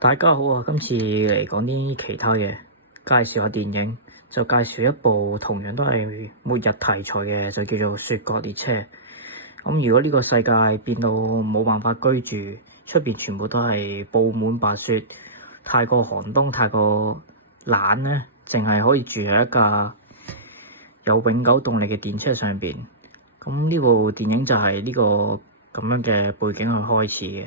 大家好啊！今次嚟講啲其他嘢，介紹下電影，就介紹一部同樣都係末日題材嘅，就叫做《雪國列車》。如果呢個世界變到冇辦法居住，出邊全部都係布滿白雪，太過寒冬，太過冷咧，淨係可以住喺一架有永久動力嘅電車上邊。呢部電影就係呢個咁樣嘅背景去開始嘅。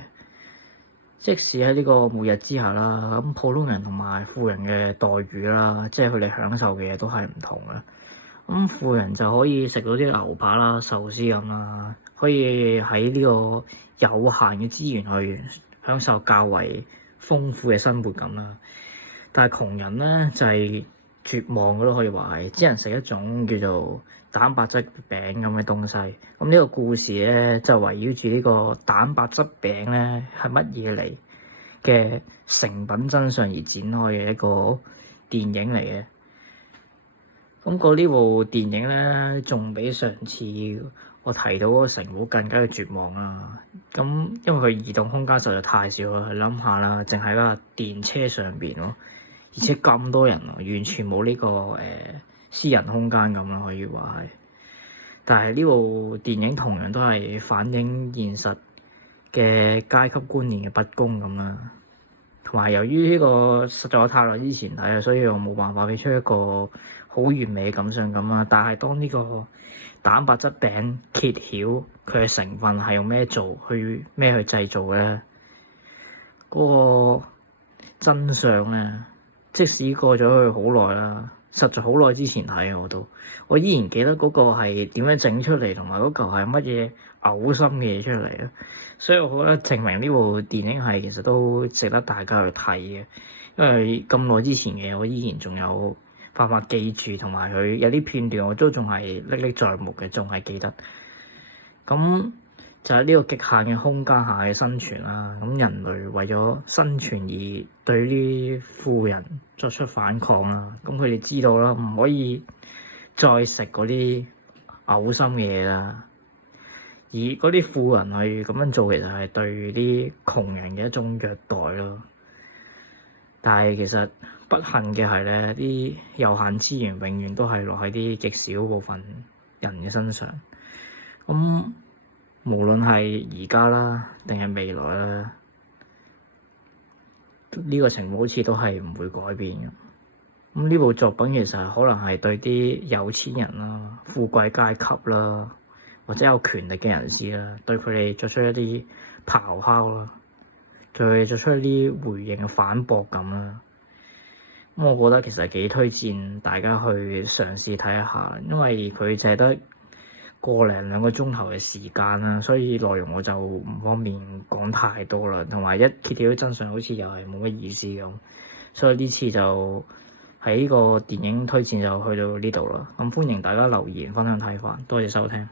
即使喺呢個末日之下啦，普通人同埋富人嘅待遇啦，即係佢哋享受嘅嘢都係唔同嘅。富人就可以食到啲牛扒啦、壽司咁啦，可以喺呢個有限嘅資源去享受較為豐富嘅生活咁啦。但係窮人咧就係絕望嘅咯，可以話係只能食一種叫做蛋白質餅咁嘅東西。呢個故事咧就圍繞住呢個蛋白質餅咧係乜嘢嚟嘅成品真相而展開嘅一個電影嚟嘅。呢部電影咧仲比上次我提到嗰個城堡更加嘅絕望啦。因為佢移動空間實在太少啦，你諗下啦，淨係架電車上邊咯，而且咁多人完全冇呢個私人空間咁啦，可以話係。但係呢部電影同樣都係反映現實嘅階級觀念嘅不公咁啦。同埋由於呢個實在太耐之前睇啊，所以我冇辦法俾出一個好完美嘅感想咁啦。但係當呢個蛋白質餅揭曉佢嘅成分係用咩做，去製造嘅嗰個真相咧，即使過咗去好耐啦，實在好耐之前睇我依然記得嗰個係點樣整出嚟，同埋嗰嚿係乜嘢嘔心嘅嘢出嚟啊！所以我覺得證明呢部電影係其實都值得大家去睇嘅，因為咁耐之前嘅我依然仲有辦法記住，同埋佢有啲片段我都仲係歷歷在目嘅，仲係記得。就喺呢個極限嘅空間下嘅生存啦。人類為咗生存而對呢啲富人作出反抗啦。佢哋知道啦，唔可以再食嗰啲嘔心嘅嘢啦。而嗰啲富人去咁樣做，其實係對啲窮人嘅一種虐待咯。但係其實不幸嘅係咧，啲有限資源永遠都係落喺啲極少部分人嘅身上。無論係而家啦，定係未來啦，呢個情況好似都係唔會改變嘅。呢部作品其實可能係對啲有錢人啦、富貴階級啦，或者有權力嘅人士啦，對佢哋作出一啲咆哮啦，對佢哋作出一啲回應嘅反駁咁啦。我覺得其實幾推薦大家去嘗試睇一下，因為佢淨係得個零兩個鐘頭嘅時間啦，所以內容我就唔方便講太多啦。同埋一揭曉真相，好似又係冇乜意思咁，所以呢次就喺呢個電影推薦就去到呢度啦。歡迎大家留言分享睇法，多謝收聽。